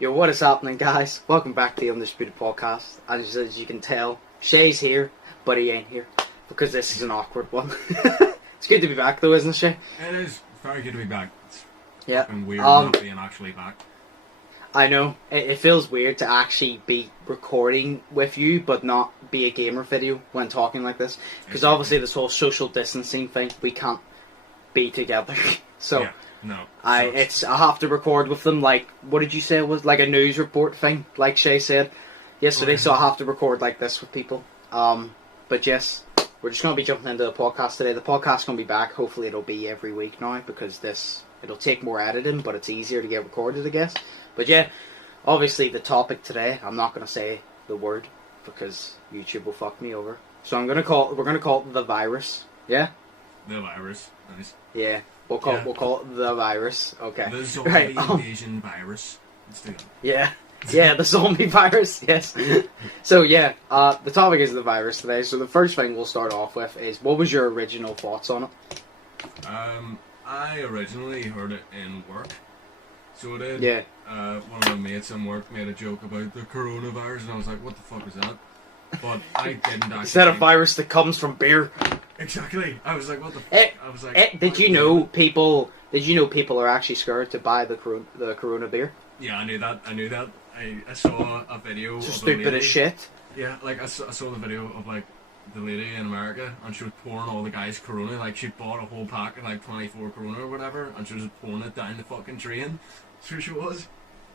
Yo, what is happening, guys? Welcome back to the Undisputed Podcast. As you can tell, Shay's here, but he ain't here because this is an awkward one. It's good to be back, though, isn't it, Shay? It is very good to be back. It's yeah. fucking weird not being actually back. I know. It feels weird to actually be recording with you, but not be a gamer video when talking like this. Because obviously this whole social distancing thing, we can't be together. So... Yeah. No. I have to record with them, like, what did you say it was? Like a news report thing, like Shay said yesterday, so I have to record like this with people. But yes, we're just going to be jumping into the podcast today. The podcast's going to be back. Hopefully it'll be every week now, because it'll take more editing, but it's easier to get recorded, I guess. But yeah, obviously the topic today, I'm not going to say the word, because YouTube will fuck me over. So we're going to call it the virus. Yeah? The virus. Nice. Yeah. We'll call it the virus. Okay. The zombie invasion virus. Let's do that. Yeah, the zombie virus. Yes. So yeah, the topic is the virus today. So the first thing we'll start off with is, what was your original thoughts on it? I originally heard it in work. So I did. Yeah. One of my mates in work made a joke about the coronavirus, and I was like, "What the fuck is that?" But I didn't actually. Is that a virus that comes from beer? Exactly. I was like, "What the fuck?" I was like, did you know people are actually scared to buy the Corona beer? Yeah, I knew that. I saw a video. It's of stupid a lady. as shit. Yeah, like I saw the video of like the lady in America, and she was pouring all the guys Corona. Like she bought a whole pack of like 24 Corona or whatever, and she was pouring it down the fucking drain. That's who she was.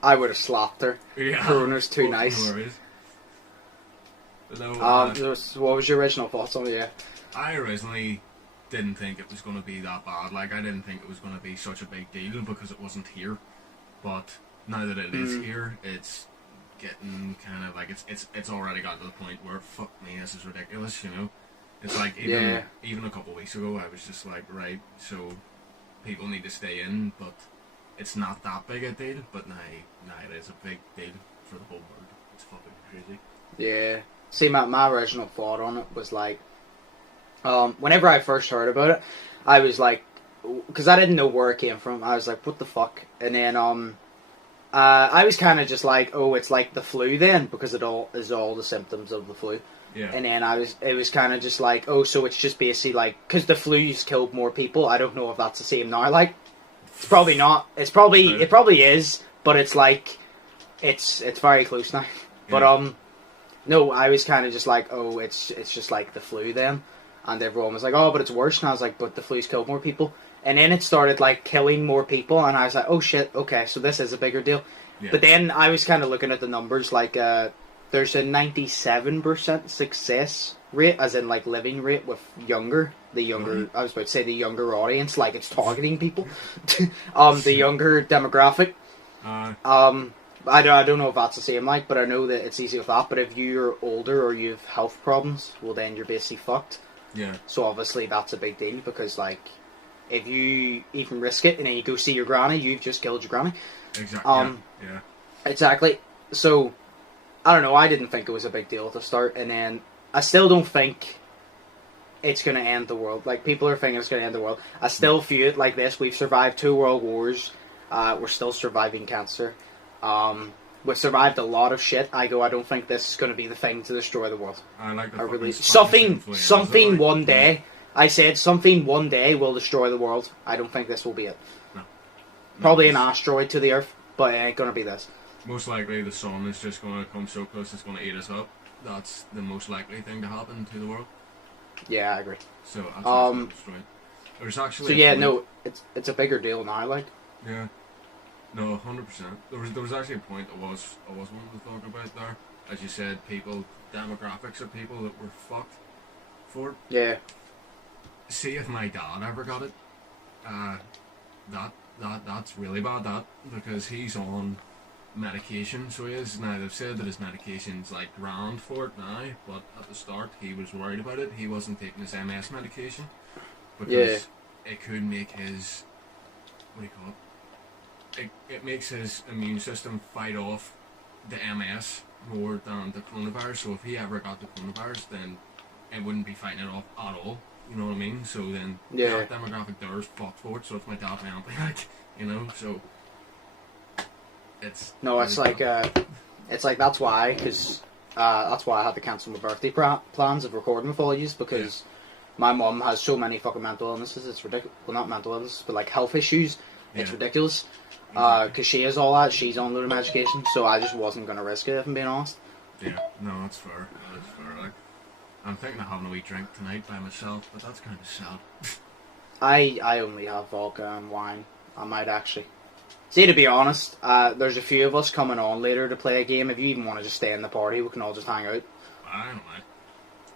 I would have slapped her. Yeah, Corona's too nice. No, what was your original thoughts on it? Yeah. I originally didn't think it was going to be that bad. Like, I didn't think it was going to be such a big deal because it wasn't here. But now that it is here, it's getting kind of like it's already got to the point where, fuck me, this is ridiculous, you know? It's like, even a couple of weeks ago, I was just like, right, so people need to stay in, but it's not that big a deal. But now it is a big deal for the whole world. It's fucking crazy. Yeah. See, my original thought on it was like, whenever I first heard about it, I was like, because I didn't know where it came from, I was like, what the fuck? And then I was kind of just like, oh, it's like the flu then, because it all is all the symptoms of the flu. Yeah. And then it was kind of just like, oh, so it's just basically like, because the flu's killed more people. I don't know if that's the same now. Like, it's probably not. It probably is, but it's like, it's very close now. Yeah. But no, I was kind of just like, oh, it's just like the flu then. And everyone was like, oh, but it's worse. And I was like, but the flu's killed more people. And then it started like killing more people. And I was like, oh shit, okay, so this is a bigger deal. Yeah. But then I was kind of looking at the numbers, like there's a 97% success rate, as in like living rate with the younger, I was about to say the younger audience, like it's targeting people. The younger demographic. I don't know if that's the same, like, but I know that it's easy with that. But if you're older or you have health problems, well, then you're basically fucked. Yeah. So obviously that's a big deal, because like, if you even risk it and then you go see your granny, you've just killed your granny. Exactly. Yeah. Exactly. So I don't know. I didn't think it was a big deal at the start, and then I still don't think it's going to end the world. Like, people are thinking it's going to end the world. I still view it like this: we've survived 2 world wars. We're still surviving cancer. We've survived a lot of shit. I don't think this is going to be the thing to destroy the world. I like something one day. I said something one day will destroy the world. I don't think this will be it. No. Probably an asteroid to the Earth, but it ain't going to be this. Most likely the sun is just going to come so close it's going to eat us up. That's the most likely thing to happen to the world. Yeah, I agree. So that's destroy it. There's actually so yeah, no, it's a bigger deal now, like. Yeah. No, 100%. There was actually a point I was wanting to talk about there. As you said, demographics of people that were fucked for it. Yeah. See if my dad ever got it. That's really bad, because he's on medication, so he is. Now, they've said that his medication's like grand for it now, but at the start he was worried about it. He wasn't taking his MS medication because it could make his, what do you call it? It makes his immune system fight off the MS more than the coronavirus. So if he ever got the coronavirus, then it wouldn't be fighting it off at all. You know what I mean? So then that demographic there is fucked for it. So it's my dad and auntie, like, you know. So It's that's why, because that's why I had to cancel my birthday plans of recording with all yous, because my mum has so many fucking mental illnesses. It's ridiculous. Well, not mental illnesses, but like health issues. It's ridiculous. Because she is all that. She's on a load of medication, so I just wasn't gonna risk it, if I'm being honest. Yeah, no, that's fair. That's fair. Like, I'm thinking of having a wee drink tonight by myself, but that's kind of sad. I only have vodka and wine. I might actually. See, to be honest, there's a few of us coming on later to play a game. If you even want to just stay in the party, we can all just hang out. I don't know.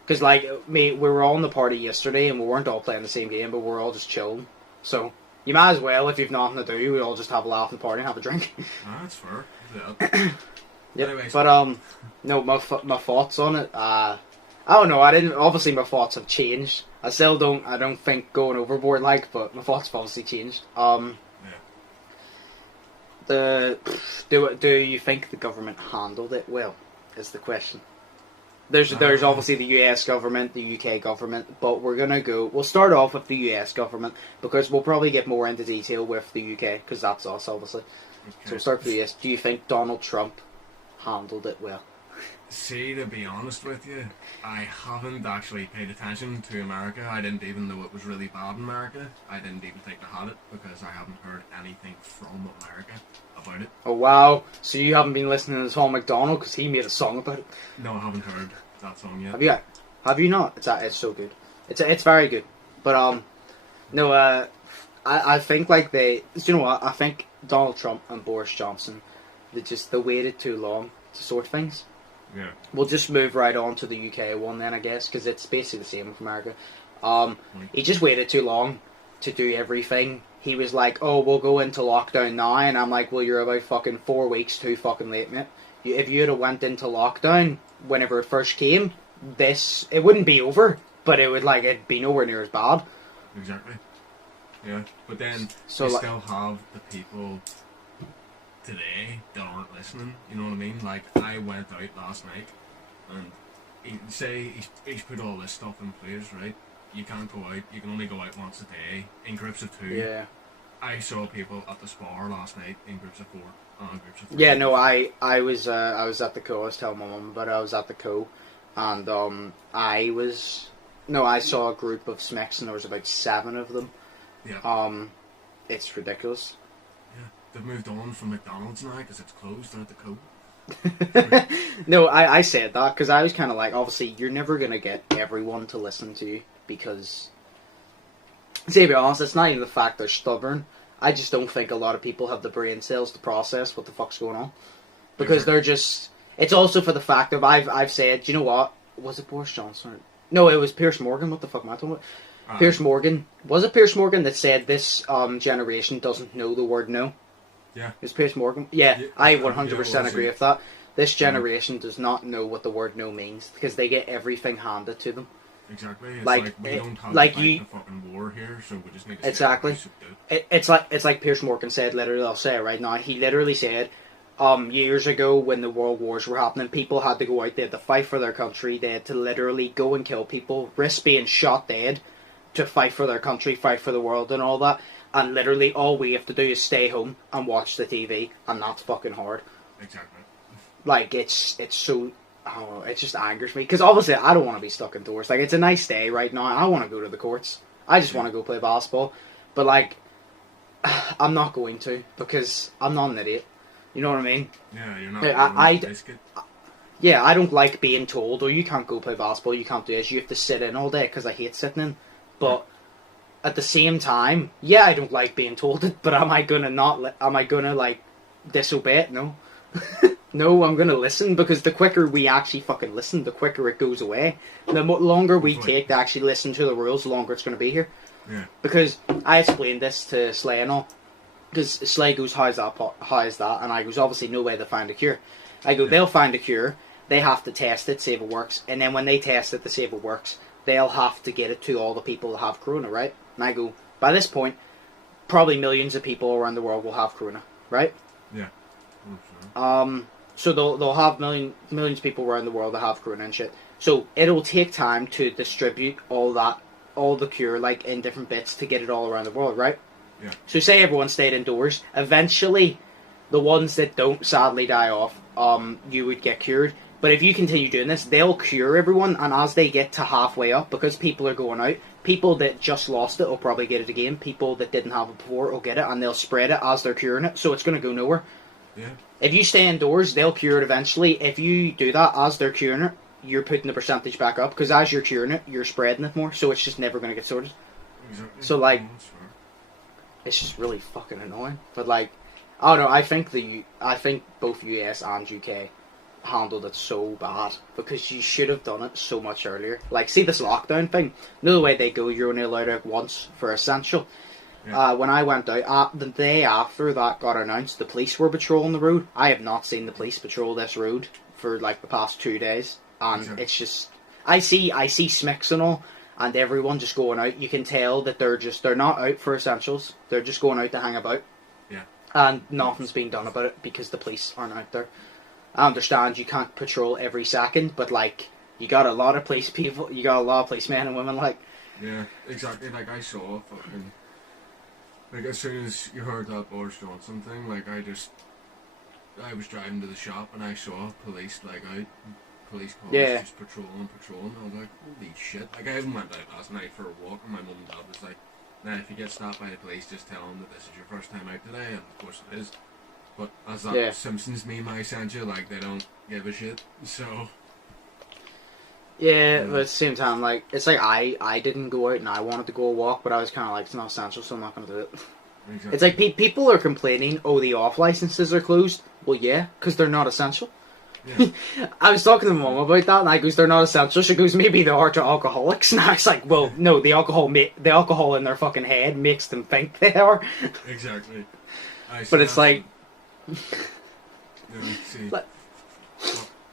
Because, like, we were all in the party yesterday, and we weren't all playing the same game, but we were all just chilling. So, you might as well, if you've nothing to do, we all just have a laugh in the party and have a drink. That's fair. Yeah. Yep. Anyways. But, no, my thoughts on it, I don't know, obviously my thoughts have changed. I don't think going overboard, like, but my thoughts have obviously changed. Do you think the government handled it well, is the question. There's obviously the US government, the UK government, but we'll start off with the US government, because we'll probably get more into detail with the UK, because that's us, obviously. Okay. So we'll start with the US. Do you think Donald Trump handled it well? See, to be honest with you, I haven't actually paid attention to America. I didn't even know it was really bad in America. I didn't even think they had it, because I haven't heard anything from America about it. Oh wow, so you haven't been listening to Tom McDonald, because he made a song about it? No, I haven't heard that song yet. Have you not? It's so good. It's very good. But no, I think like you know what? I think Donald Trump and Boris Johnson, they waited too long to sort things. Yeah. We'll just move right on to the UK one then, I guess, because it's basically the same with America. He just waited too long to do everything. He was like, oh, we'll go into lockdown now, and I'm like, well, you're about fucking 4 weeks too fucking late, mate. If you had went into lockdown whenever it first came, it wouldn't be over, but it'd be nowhere near as bad. Exactly. Yeah, but then you still have the people today that aren't listening, you know what I mean? Like, I went out last night, and he's put all this stuff in place, right? You can't go out, you can only go out once a day, in groups of 2. Yeah. I saw people at the Spar last night in groups of 4, groups of 3. Yeah, no, I was at the Co. I was telling my mum, but I was at the Co. And, I saw a group of Smicks, and there was about 7 of them. Yeah. It's ridiculous. They've moved on from McDonald's now because it's closed. They're at the Co. No, I said that because I was kind of like, obviously, you're never going to get everyone to listen to you because, to be honest, it's not even the fact they're stubborn. I just don't think a lot of people have the brain cells to process what the fuck's going on. Because they're just... It's also for the fact of, I've said, you know what? Was it Boris Johnson? No, it was Piers Morgan. What the fuck am I talking about? Piers Morgan. Was it Piers Morgan that said this generation doesn't know the word no? Yeah. Is Piers Morgan? Yeah, I 100% agree with that. This generation does not know what the word no means because they get everything handed to them. Exactly. It's like we don't have a fucking war here, so we just need to exactly. It's like Piers Morgan said. Literally, I'll say it right now. He literally said, years ago when the world wars were happening, people had to go out. They had to fight for their country. They had to literally go and kill people, risk being shot dead, to fight for their country, fight for the world, and all that. And literally, all we have to do is stay home and watch the TV, and that's fucking hard. Exactly. Like, it's so... Oh, it just angers me. Because obviously, I don't want to be stuck indoors. Like, it's a nice day right now. I want to go to the courts. I just want to go play basketball. But, like, I'm not going to, because I'm not an idiot. You know what I mean? Yeah, you're not. Yeah, I don't like being told, oh, you can't go play basketball, you can't do this, you have to sit in all day, because I hate sitting in. But... At the same time, yeah, I don't like being told it, but am I gonna disobey it? No. No, I'm gonna listen, because the quicker we actually fucking listen, the quicker it goes away. The longer we take to actually listen to the rules, the longer it's gonna be here. Yeah. Because I explained this to Slay and all, because Slay goes, how's that? And I goes, obviously no way to find a cure. I go, they'll find a cure, they have to test it, see if it works, and then when they test it to see if it works, they'll have to get it to all the people that have corona, right? And I go, by this point, probably millions of people around the world will have corona, right? Yeah. So they'll have millions of people around the world that have corona and shit. So it'll take time to distribute all the cure, like, in different bits to get it all around the world, right? Yeah. So say everyone stayed indoors. Eventually, The ones that don't sadly die off, you would get cured. But if you continue doing this, they'll cure everyone, and as they get to halfway up, because people are going out, people that just lost it will probably get it again. People that didn't have it before will get it, and they'll spread it as they're curing it, so it's going to go nowhere. Yeah. If you stay indoors, they'll cure it eventually. If you do that as they're curing it, you're putting the percentage back up, because as you're curing it, you're spreading it more, so it's just never going to get sorted. Exactly. So, like, it's just really fucking annoying. But, like, I don't know, I think both US and UK handled it so bad, because you should have done it so much earlier. Like, see this lockdown thing? You know the way they go, you're only allowed out once for essential. Yeah. When I went out, the day after that got announced, the police were patrolling the road. I have not seen the police patrol this road for like the past 2 days, and it's just I see Smicks and all, and everyone just going out. You can tell that they're not out for essentials. They're just going out to hang about. Yeah. And nothing's being done about it because the police aren't out there. I understand you can't patrol every second, but like you got a lot of police people, you got a lot of policemen and women. Like, yeah, exactly. Like I saw fucking. Like, as soon as you heard that Boris Johnson thing, like, I was driving to the shop and I saw police, like, out, police cars just patrolling. I was like, holy shit. Like, I even went out last night for a walk and my mum and dad was like, nah, if you get stopped by the police, just tell them that this is your first time out today, and of course it is. But as that Simpsons meme I sent you, like, they don't give a shit, so... Yeah, but at the same time, like, it's like I didn't go out and I wanted to go a walk, but I was kind of like, it's not essential, so I'm not going to do it. Exactly. It's like people are complaining, oh, the off licenses are closed. Well, yeah, because they're not essential. Yeah. I was talking to my mum about that, and I goes, they're not essential. She goes, maybe they are to alcoholics. And I was like, well, no, the alcohol in their fucking head makes them think they are. Exactly. But it's like... see...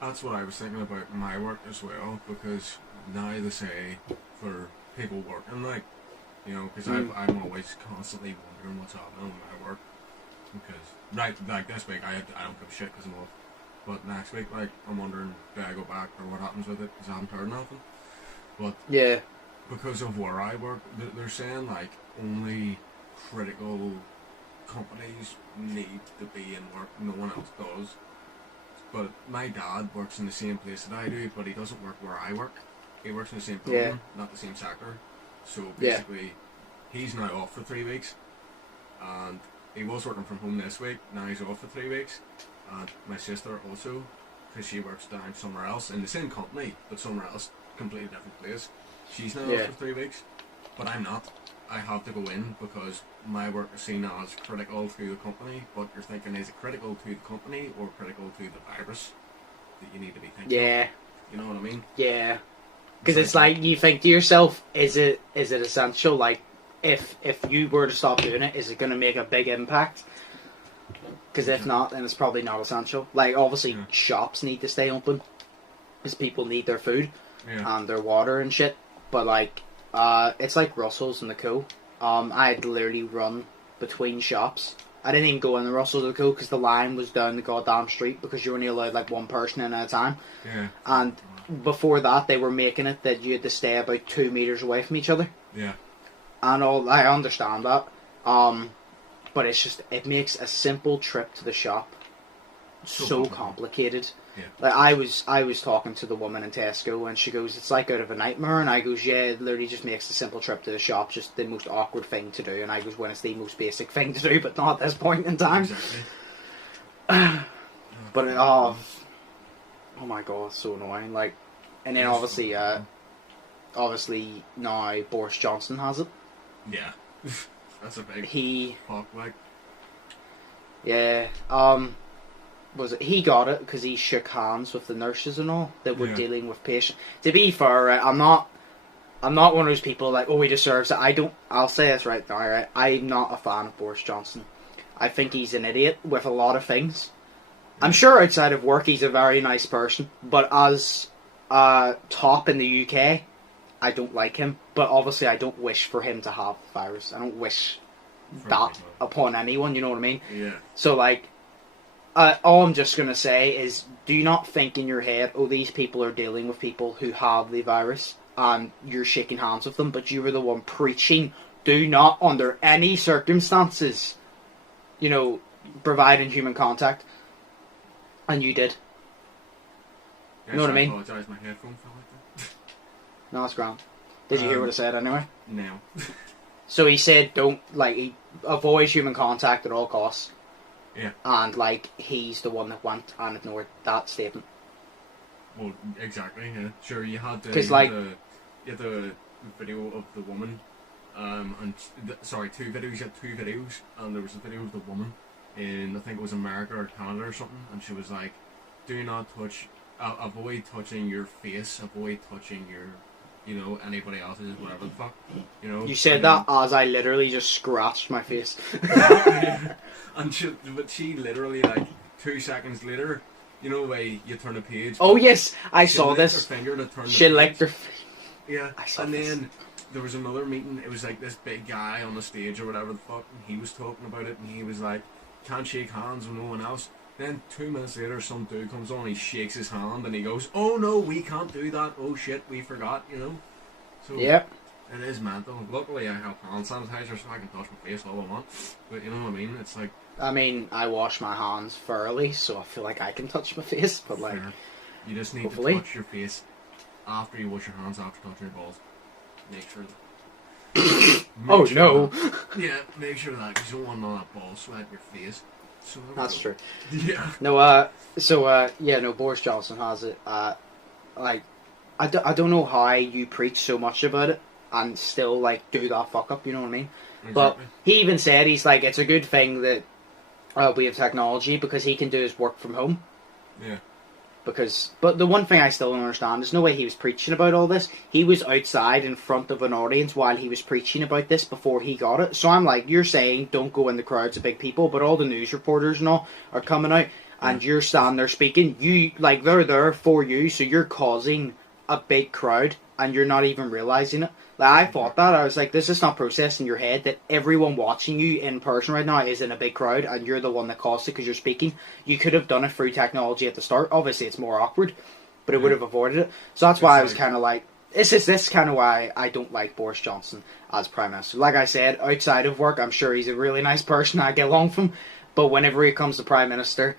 That's what I was thinking about my work as well, because now they say for people working, like, you know, because I'm always constantly wondering what's happening with my work, because, right, like this week, I don't give a shit because I'm off, but next week, like, I'm wondering, do I go back, or what happens with it, because I haven't heard nothing, but, yeah, because of where I work, they're saying, like, only critical companies need to be in work, no one else does. But my dad works in the same place that I do, but he doesn't work where I work. He works in the same building, not the same sector. So basically, he's now off for 3 weeks. And he was working from home this week, now he's off for 3 weeks. And my sister also, because she works down somewhere else, in the same company, but somewhere else, completely different place. She's now off for 3 weeks, but I'm not. I have to go in because my work is seen as critical to the company, but you're thinking, is it critical to the company or critical to the virus that you need to be thinking of? You know what I mean? Yeah. Because it's like, you think to yourself, is it essential? Like, if you were to stop doing it, is it going to make a big impact? Because if not, then it's probably not essential. Like, obviously, shops need to stay open because people need their food and their water and shit. But, like, it's like Russell's and the Co. I had to literally run between shops. I didn't even go in the Russell's or the Co. because the line was down the goddamn street because you're only allowed like one person in at a time. Yeah. And before that, they were making it that you had to stay about 2 meters away from each other. Yeah. And all, I understand that. But it's just, it makes a simple trip to the shop so complicated. Yeah. Like I was talking to the woman in Tesco and she goes, it's like out of a nightmare, and I goes, yeah, it literally just makes a simple trip to the shop just the most awkward thing to do, and I goes, when it's the most basic thing to do, but not at this point in time. Exactly. But oh my god, it's so annoying. Like, and then obviously now Boris Johnson has it. Yeah. That's a big pop, like. Yeah. Was it he got it because he shook hands with the nurses and all that were dealing with patients. To be fair, right, I'm not one of those people like, oh, he deserves it. I'll say this right now, right? I'm not a fan of Boris Johnson. I think he's an idiot with a lot of things. I'm sure outside of work he's a very nice person, but as top in the UK, I don't like him. But obviously I don't wish for him to have the virus. I don't wish that upon anyone, you know what I mean? Yeah. So like, all I'm just going to say is, do not think in your head, oh, these people are dealing with people who have the virus, and you're shaking hands with them, but you were the one preaching, do not, under any circumstances, providing human contact, and you did. Yes, You know what I mean? apologise, my headphone fell like that. No, that's grand. Did you hear what I said anyway? No. So he said, he avoid human contact at all costs. Yeah. And, he's the one that went and ignored that statement. Well, exactly, yeah. Sure, you had the video of the woman, two videos, you had two videos, and there was a video of the woman in, I think it was America or Canada or something, and she was like, do not touch, avoid touching your face, avoid touching your, anybody else's, whatever the fuck, You said that as I literally just scratched my face. And she literally, 2 seconds later, way you turn a page. Oh yes, I saw this. Her finger to turn she the licked her. Yeah, and then there was another meeting. It was this big guy on the stage or whatever the fuck, and he was talking about it, and he was like, can't shake hands with no one else. Then 2 minutes later, some dude comes on, he shakes his hand, and he goes, oh no, we can't do that. Oh shit, we forgot, So Yep. It is mental. Luckily, I have hand sanitizer, so I can touch my face all I want. But you know what I mean? It's like. I mean, I wash my hands thoroughly, so I feel like I can touch my face, but fair. You just need hopefully. to touch your face after you wash your hands, after touching your balls. Make sure that. Oh no! Yeah, make sure that, because you don't want none of that ball sweat in your face. So That's true. Yeah. No, Boris Johnson has it. I don't know how you preach so much about it and still do that fuck up. You know what I mean? Exactly. But he even said it's a good thing that we have technology because he can do his work from home. Yeah. But the one thing I still don't understand, there's no way he was preaching about all this. He was outside in front of an audience while he was preaching about this before he got it. So I'm like, you're saying don't go in the crowds of big people, but all the news reporters and all are coming out, and you're standing there speaking. They're there for you, so you're causing a big crowd, and you're not even realizing it. I thought that. I was like, this is not processed in your head that everyone watching you in person right now is in a big crowd and you're the one that caused it because you're speaking. You could have done it through technology at the start. Obviously, it's more awkward, but it would have avoided it. So that's why I was kind of like, this is kind of why I don't like Boris Johnson as Prime Minister. Like I said, outside of work, I'm sure he's a really nice person. I get along with him. But whenever he comes to Prime Minister,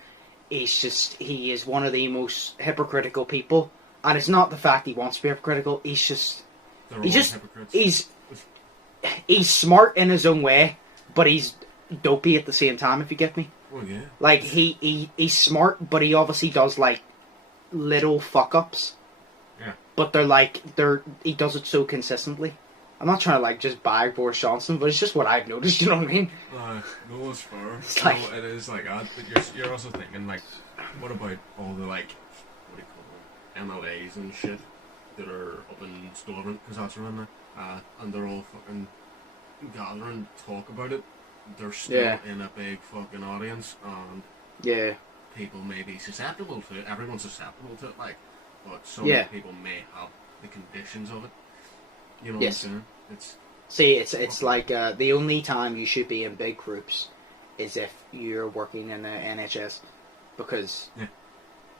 he is one of the most hypocritical people. And it's not the fact he wants to be hypocritical. He's smart in his own way, but he's dopey at the same time, if you get me. Oh yeah. He's smart, but he obviously does little fuck ups. Yeah. But he does it so consistently. I'm not trying to just bag Boris Johnson, but it's just what I've noticed, you know what I mean? No, it's fair. It's it is like that, but you're also thinking what about all the what do you call them, MLAs and shit that are up in Stormont, because that's around there, and they're all fucking gathering to talk about it. They're still in a big fucking audience, and people may be susceptible to it. Everyone's susceptible to it, but some people may have the conditions of it. You know what I'm saying? It's like the only time you should be in big groups is if you're working in the NHS, because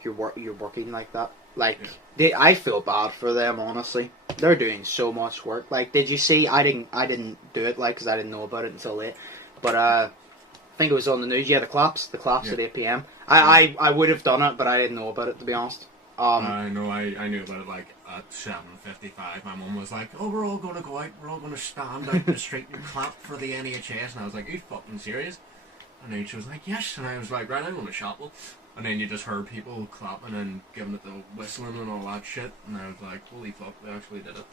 you're working like that. I feel bad for them, honestly. They're doing so much work. Did you see? I didn't do it because I didn't know about it until late. But I think it was on the news. Yeah, the claps at 8 p.m. I would have done it, but I didn't know about it, to be honest. I know. I knew about it at 7:55. My mum was like, "Oh, we're all going to go out. We're all going to stand out in the street and clap for the NHS." And I was like, "Are you fucking serious?" And then she was like, "Yes." And I was like, "Right, I'm going to Chapel." And then you just heard people clapping and giving it the whistling and all that shit. And I was like, "Holy fuck, they actually did it."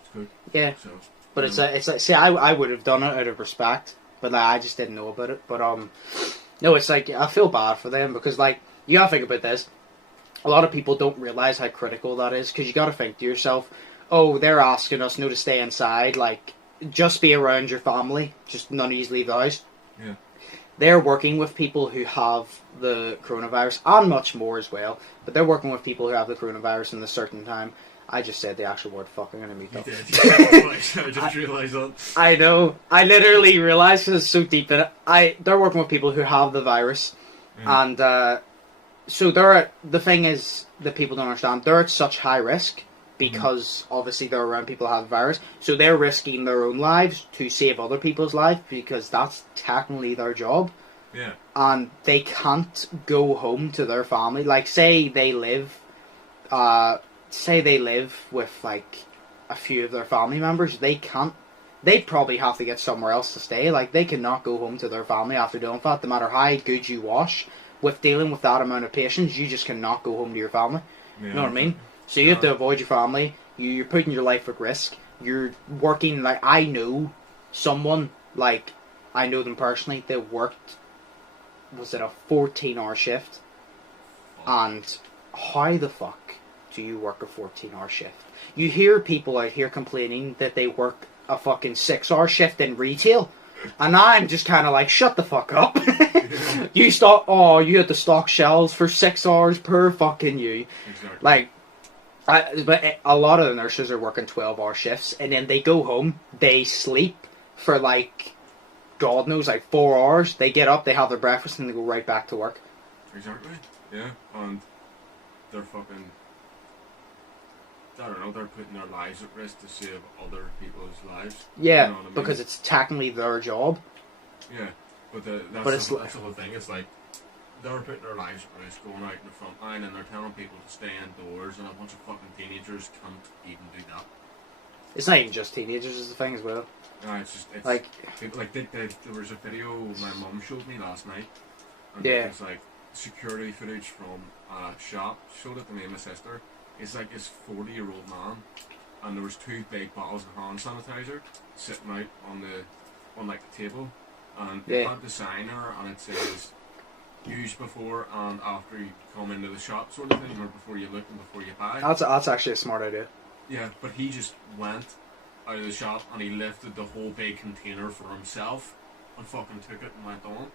It's good. Yeah. So, but it's like, see, I would have done it out of respect, but I just didn't know about it. But no, it's I feel bad for them because you gotta think about this. A lot of people don't realize how critical that is, because you got to think to yourself, oh, they're asking us to stay inside, just be around your family, just none of you leave the house. Yeah. They're working with people who have the coronavirus, and much more as well, but they're working with people who have the coronavirus in a certain time. I just said the actual word fuck, I'm going to meet up. I just realised that. I know. I literally realised because it's so deep in it. They're working with people who have the virus, and so the thing is that people don't understand, they're at such high risk because obviously they're around people who have the virus, so they're risking their own lives to save other people's lives because that's technically their job. Yeah. And they can't go home to their family. Like, say they live with, like, a few of their family members. They probably have to get somewhere else to stay. Like, they cannot go home to their family after doing that. No matter how good you wash, with dealing with that amount of patients, you just cannot go home to your family. Yeah. You know what I mean? So you have to avoid your family. You're putting your life at risk. You're working, like, I know someone, like, I know them personally, they worked, was it a 14-hour shift? And how the fuck do you work a 14-hour shift? You hear people out here complaining that they work a fucking 6-hour shift in retail, and I'm just kind of like, shut the fuck up. You had to stock shelves for 6 hours per fucking you. Exactly. Like, but a lot of the nurses are working 12-hour shifts, and then they go home, they sleep for, like, God knows, like 4 hours. They get up, they have their breakfast, and they go right back to work. Exactly. Yeah, and they're fucking, I don't know, they're putting their lives at risk to save other people's lives. Yeah, you know what I mean? because it's technically their job. Yeah, but that's the whole thing. It's like, they're putting their lives at risk, going out in the front line, and they're telling people to stay indoors, and a bunch of fucking teenagers can't even do that. It's not even just teenagers, is the thing as well. No, it's like people, like there was a video my mum showed me last night, and yeah, it was like security footage from a shop. Showed it to me and my sister. It's like this 40-year-old man, and there was 2 big bottles of hand sanitizer sitting out on like the table, and it had the sign there, and it says use before and after you come into the shop, sort of thing, or before you look and before you buy. That's actually a smart idea. Yeah, but he just went out of the shop and he lifted the whole big container for himself and fucking took it and went on.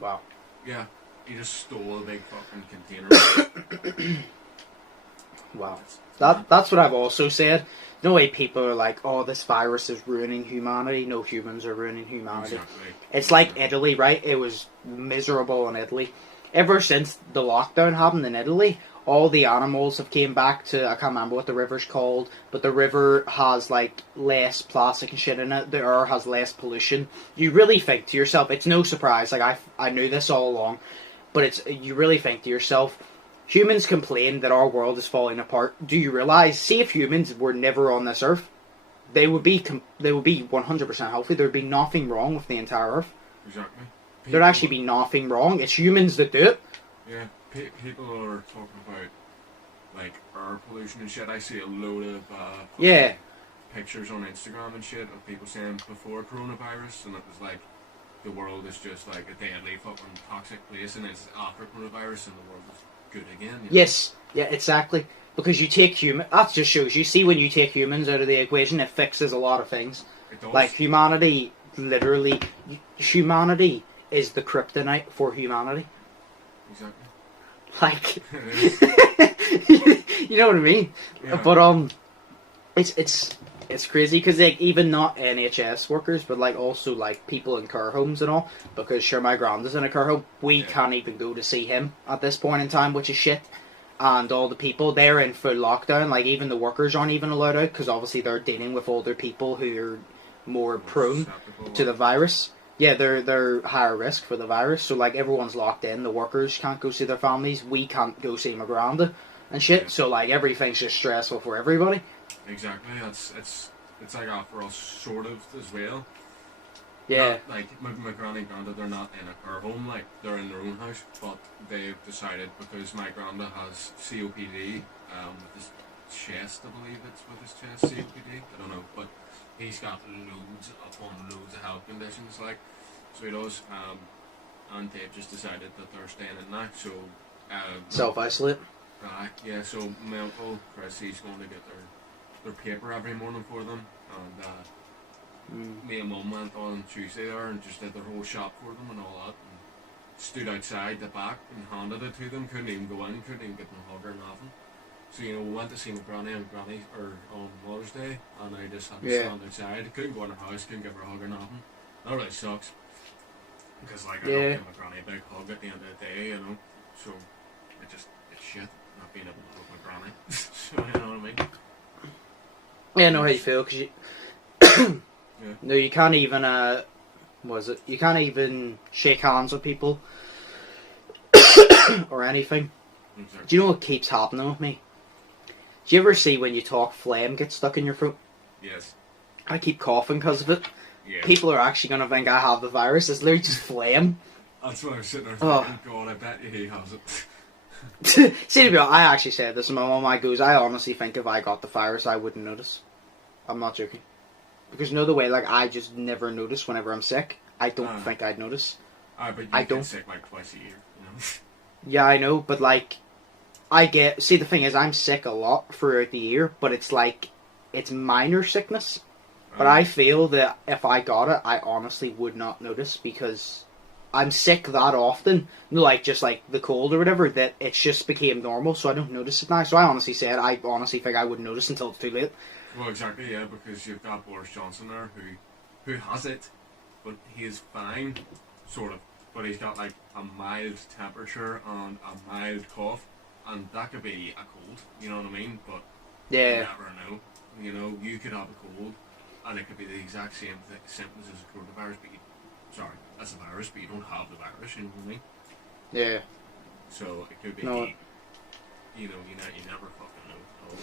Wow. Yeah, he just stole a big fucking container. Wow. That's what I've also said. No way people are like, oh, this virus is ruining humanity. No, humans are ruining humanity. Exactly. It's like Italy, right? It was miserable in Italy. Ever since the lockdown happened in Italy, all the animals have came back to, I can't remember what the river's called, but the river has like less plastic and shit in it. The air has less pollution. You really think to yourself, it's no surprise, like I knew this all along, but you really think to yourself, humans complain that our world is falling apart. Do you realize, see if humans were never on this earth, they would be 100% healthy. There would be nothing wrong with the entire earth. Exactly. There'd actually be nothing wrong. It's humans that do it. Yeah, people are talking about like air pollution and shit. I see a load of pictures on Instagram and shit of people saying before coronavirus, and it was like the world is just like a deadly fucking toxic place, and it's after coronavirus and the world is good again. You know? Yes, yeah, exactly. Because you take that just shows you. See, when you take humans out of the equation, it fixes a lot of things. It does. Like humanity, literally, humanity is the kryptonite for humanity. Exactly. Like, you know what I mean? Yeah. But it's crazy because like even not NHS workers, but like also like people in care homes and all. Because sure, my granddad's in a care home. We can't even go to see him at this point in time, which is shit. And all the people, they're in full lockdown. Like even the workers aren't even allowed out because obviously they're dealing with older people who are more prone to the virus. Yeah, they're higher risk for the virus. So like everyone's locked in. The workers can't go see their families. We can't go see my granda and shit. Yeah. So like everything's just stressful for everybody. Exactly. It's like that for us sort of as well. Yeah. Not, like my granny and granda, they're not in a care home. Like they're in their own house, but they've decided because my granda has COPD with his chest, I believe it's with his chest COPD. I don't know, but he's got loads upon loads of health conditions, like, so he does, and they've just decided that they're staying in now, so, self-isolate? Yeah, so my uncle, Chris, he's going to get their paper every morning for them, and, me and Mum went on Tuesday there and just did their whole shop for them and all that, and stood outside the back and handed it to them, couldn't even go in, couldn't even get them a hug or nothing. So, you know, we went to see my granny on Mother's Day, and I just had to stand outside. Couldn't go in her house, couldn't give her a hug or nothing. That really sucks. Because, like, I don't give my granny a big hug at the end of the day, you know. So, it's shit not being able to hug my granny. So, you know what I mean? Yeah, I know how you feel, because you... No, you can't even, was it? You can't even shake hands with people or anything. Exactly. Do you know what keeps happening with me? Do you ever see when you talk, phlegm gets stuck in your throat? Yes. I keep coughing because of it. Yeah. People are actually going to think I have the virus. It's literally just phlegm. That's why I was sitting there thinking, God, I bet you he has it. See, to be honest, I actually said this, and my mum goes, I honestly think if I got the virus, I wouldn't notice. I'm not joking. Because you know the way, like, I just never notice whenever I'm sick? I don't think I'd notice. But you don't. get sick like twice a year, you know? Yeah, I know, but like, see, the thing is, I'm sick a lot throughout the year, but it's like, it's minor sickness. But I feel that if I got it, I honestly would not notice because I'm sick that often, like just like the cold or whatever, that it's just became normal, so I don't notice it now. So I honestly think I wouldn't notice until it's too late. Well, exactly, yeah, because you've got Boris Johnson there who has it, but he is fine, sort of. But he's got like a mild temperature and a mild cough, and that could be a cold, you know what I mean? But you never know. You know, you could have a cold, and it could be the exact same symptoms as a coronavirus, but that's a virus, but you don't have the virus, you know what I mean? Yeah. So it could be, No. you never fucking know.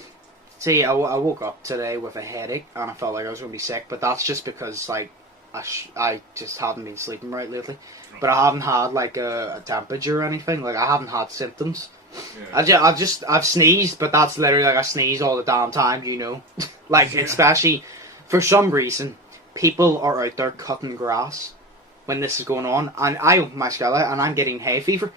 See, I woke up today with a headache, and I felt like I was going to be sick, but that's just because, like, I just haven't been sleeping right lately. But I haven't had, like, a temperature or anything. Like, I haven't had symptoms. Yeah. I've sneezed, but that's literally, like, I sneeze all the damn time, you know? Like, especially, for some reason, people are out there cutting grass when this is going on, and I open my skylight, and I'm getting hay fever.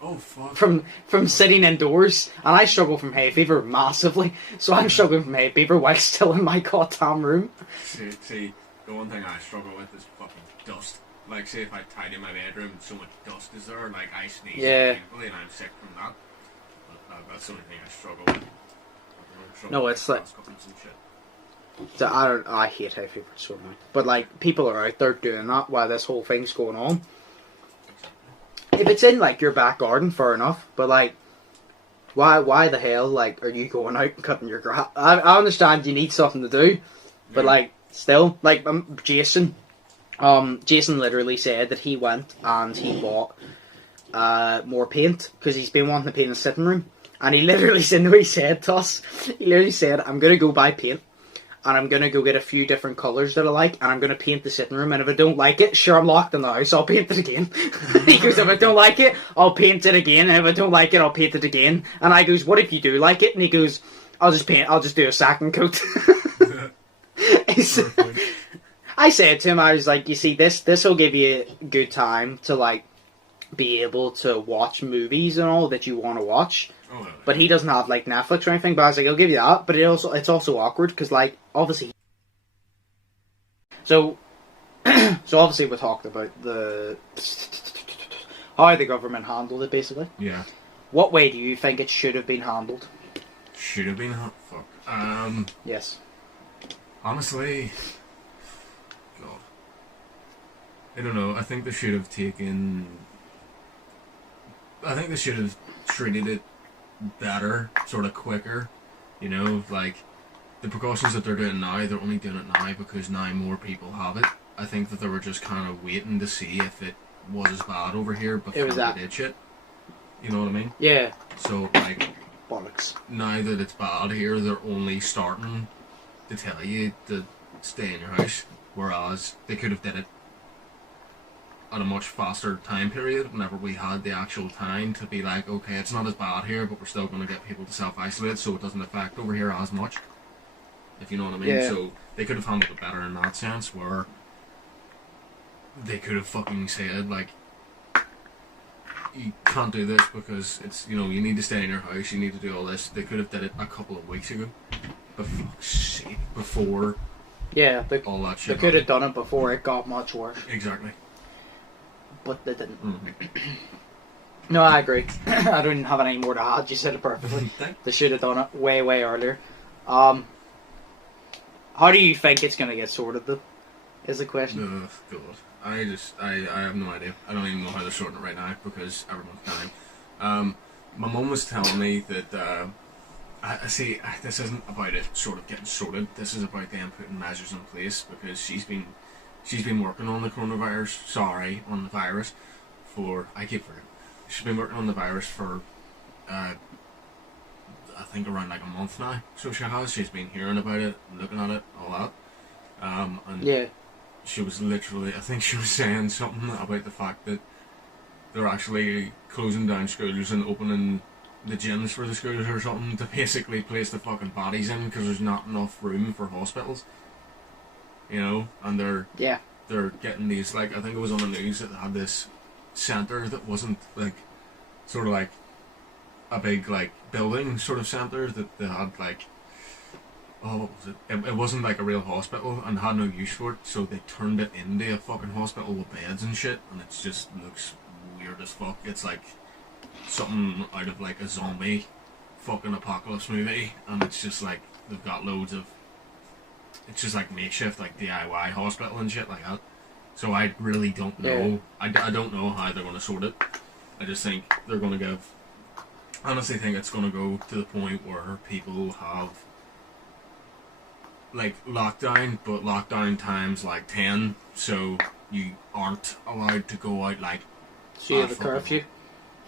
Oh, fuck. From sitting indoors, and I struggle from hay fever massively, so I'm struggling from hay fever while still in my goddamn room. See, the one thing I struggle with is fucking dust. Like, say if I tidy my bedroom, so much dust is there, like I sneeze painfully and I'm sick from that. But that's the only thing I struggle with. No, it's like... I hate hay fever so much. But, like, people are out there doing that while this whole thing's going on. If it's in, like, your back garden, fair enough. But, like, why the hell, like, are you going out and cutting your grass? I understand you need something to do. But, like, still, like, Jason literally said that he went and he bought more paint because he's been wanting to paint his sitting room. And he literally said to us, I'm going to go buy paint. And I'm going to go get a few different colours that I like, and I'm going to paint the sitting room, and if I don't like it, sure, I'm locked in the house, I'll paint it again. He goes, if I don't like it, I'll paint it again, and if I don't like it, I'll paint it again. And I goes, what if you do like it? And he goes, I'll just do a second coat. I said to him, I was like, you see, this will give you a good time to, like, be able to watch movies and all that you want to watch. Oh, no. But he doesn't have, like, Netflix or anything, but I was like, I'll give you that. But it's also awkward, because, like, obviously... So obviously we talked about how the government handled it, basically. Yeah. What way do you think it should have been handled? Should have been handled? Yes. Honestly... God. I don't know, I think they should have treated it better, sort of quicker, you know, like the precautions that they're doing now, they're only doing it now because now more people have it. I think that they were just kind of waiting to see if it was as bad over here before they did shit. You know what I mean? Yeah. So, like, bollocks. Now that it's bad here, they're only starting to tell you to stay in your house, whereas they could have did it at a much faster time period whenever we had the actual time to be like, okay, it's not as bad here, but we're still going to get people to self-isolate so it doesn't affect over here as much, if you know what I mean. Yeah. So they could have handled it better in that sense, where they could have fucking said, like, you can't do this because it's, you know, you need to stay in your house, you need to do all this. They could have did it a couple of weeks ago, but fuck's sake, before all that shit. They could have done it before it got much worse. Exactly. But they didn't. No, I agree. I don't have any more to add. You said it perfectly. They should have done it way, way earlier. How do you think it's going to get sorted, though? Is the question. God. I have no idea. I don't even know how they're sorting it right now because everyone's dying. My mum was telling me that, this isn't about it sort of getting sorted. This is about them putting measures in place because she's been she's been working on the on the virus for, I keep forgetting. She's been working on the virus for, I think around like a month now. So she's been hearing about it, looking at it, all that. And yeah. she was literally, I think she was saying something about the fact that they're actually closing down schools and opening the gyms for the schools or something to basically place the fucking bodies in because there's not enough room for hospitals. You know, and they're getting these, like, I think it was on the news that they had this centre that wasn't like sort of like a big like building sort of centre that they had like, oh, what was it? It wasn't like a real hospital and had no use for it, so they turned it into a fucking hospital with beds and shit, and it just looks weird as fuck. It's like something out of like a zombie fucking apocalypse movie, and it's just like they've got loads of, it's just like makeshift like DIY hospital and shit like that. So I really don't know. I don't know how they're going to sort it. I just think they're going to give, honestly think it's going to go to the point where people have like lockdown, but lockdown times like 10, so you aren't allowed to go out like, so you have a curfew.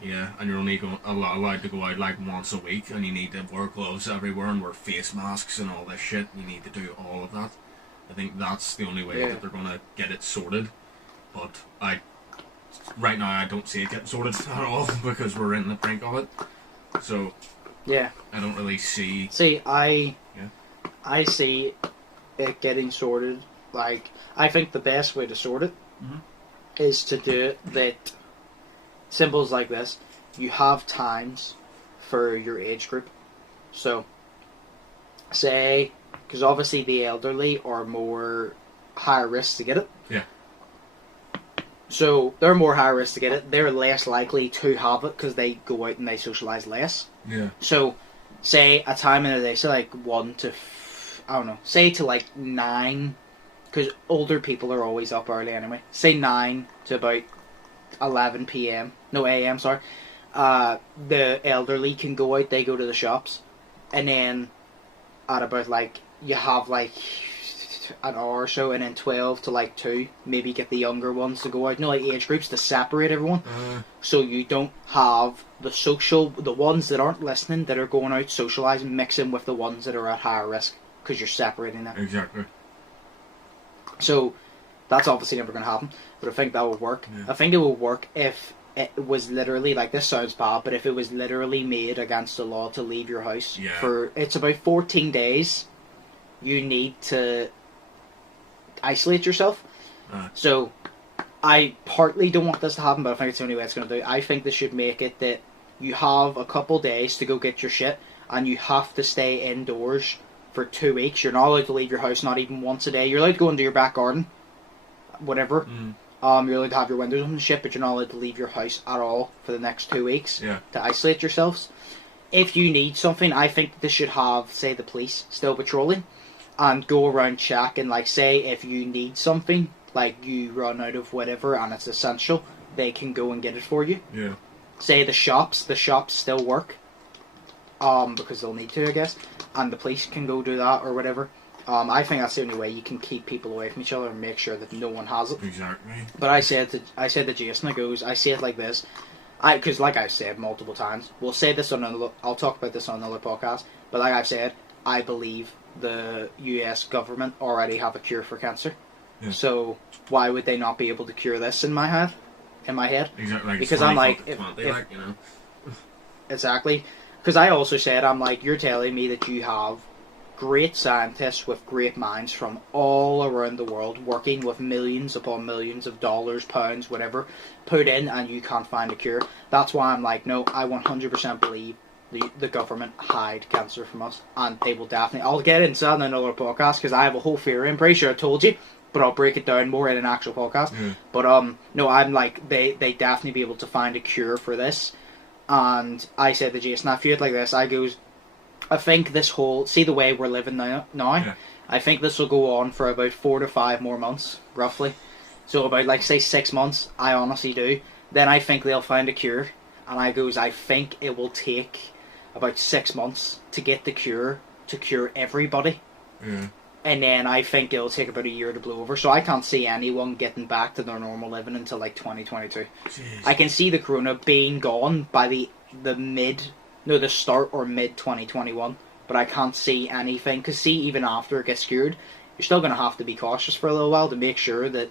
Yeah, and you're only allowed to go out like once a week, and you need to wear gloves everywhere and wear face masks and all this shit. You need to do all of that. I think that's the only way that they're gonna get it sorted. But right now I don't see it getting sorted at all because we're in the brink of it. So yeah, I don't really see. I see it getting sorted. Like, I think the best way to sort it is to do it that symbols like this. You have times for your age group. So, say, because obviously the elderly are more high risk to get it. Yeah. So they're more high risk to get it. They're less likely to have it because they go out and they socialise less. Yeah. So, say a time in the day, say like 1 to, I don't know, say to like 9, because older people are always up early anyway. Say 9 to about 11 p.m. No, a.m. Sorry. The elderly can go out. They go to the shops, and then at about like you have like an hour or so, and then 12 to like 2, maybe get the younger ones to go out. You know, like age groups to separate everyone, so you don't have the ones that aren't listening that are going out socialising mixing with the ones that are at higher risk because you're separating them. Exactly. So that's obviously never going to happen, but I think that will work. Yeah. I think it will work if it was literally, like, this sounds bad, but if it was literally made against the law to leave your house for, it's about 14 days, you need to isolate yourself. So I partly don't want this to happen, but I think it's the only way it's going to do. I think they should make it that you have a couple days to go get your shit, and you have to stay indoors for 2 weeks. You're not allowed to leave your house, not even once a day. You're allowed to go into your back garden, whatever. You're allowed to have your windows open and shit, but you're not allowed to leave your house at all for the next 2 weeks to isolate yourselves. If you need something, I think they should have, say, the police still patrolling and go around checking, like, say, if you need something, like you run out of whatever and it's essential, they can go and get it for you. Yeah. Say the shops still work, because they'll need to, I guess, and the police can go do that or whatever. I think that's the only way you can keep people away from each other and make sure that no one has it. Exactly. But I said to Jason, I say it like this, because like I've said multiple times, we'll say this on another, I'll talk about this on another podcast, but like I've said, I believe the US government already have a cure for cancer. Yeah. So why would they not be able to cure this in my head? Exactly. Like because I'm like, if you know. Exactly. Because I also said, I'm like, you're telling me that you have great scientists with great minds from all around the world working with millions upon millions of dollars, pounds, whatever, put in, and you can't find a cure. That's why I'm like, no, I 100% believe the government hide cancer from us, and they will definitely. I'll get into that in another podcast because I have a whole theory. I'm pretty sure I told you, but I'll break it down more in an actual podcast. But no, I'm like, they definitely be able to find a cure for this. And I said to Jason, I feel it like this. I think this whole, see the way we're living now. I think this will go on for about 4 to 5 more months, roughly. So about, like, say 6 months. I honestly do. Then I think they'll find a cure. And I think it will take about 6 months to get the cure to cure everybody. And then I think it'll take about a year to blow over. So I can't see anyone getting back to their normal living until like 2022. Jeez. I can see the corona being gone by the start or mid 2021. But I can't see anything. Because see, even after it gets cured, you're still going to have to be cautious for a little while to make sure that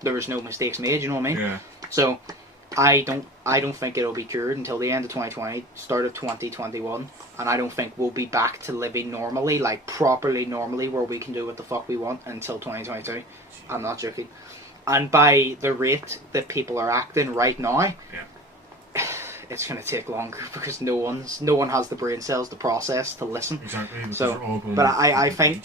there was no mistakes made, you know what I mean? Yeah. So I don't think it'll be cured until the end of 2020, start of 2021, and I don't think we'll be back to living normally, like properly normally, where we can do what the fuck we want until 2022. I'm not joking. And by the rate that people are acting right now, yeah, it's going to take longer because no one has the brain cells to process, to listen. Exactly. So, but I think,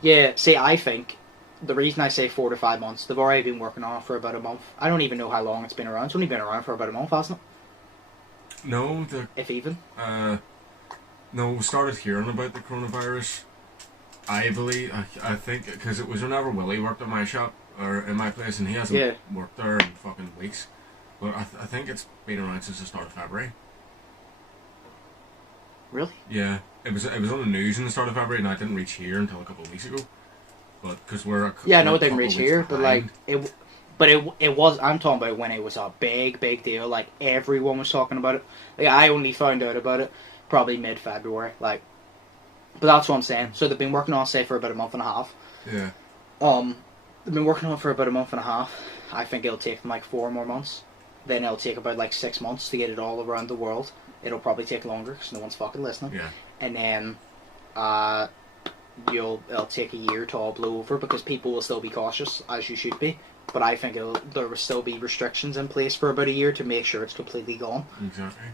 yeah, see, I think the reason I say 4 to 5 months, they've already been working on it for about a month. I don't even know how long it's been around. It's only been around for about a month, hasn't it? No, if even. No, we started hearing about the coronavirus. I believe, I think, because it was whenever Willie worked at my shop, or in my place, and he hasn't worked there in fucking weeks. But I think it's been around since the start of February. Really? Yeah. It was on the news in the start of February, and I didn't reach here until a couple of weeks ago. But because we're no, it didn't reach here, but like it was. I'm talking about when it was a big deal. Like everyone was talking about it. Like, I only found out about it probably mid-February. Like, but that's what I'm saying. So they've been working on it, say, for about a month and a half. Yeah. They've been working on it for about a month and a half. I think it'll take them like 4 more months. Then it'll take about like 6 months to get it all around the world. It'll probably take longer because no one's fucking listening. Yeah. And then, it'll take a year to all blow over because people will still be cautious, as you should be. But I think there will still be restrictions in place for about a year to make sure it's completely gone. Exactly.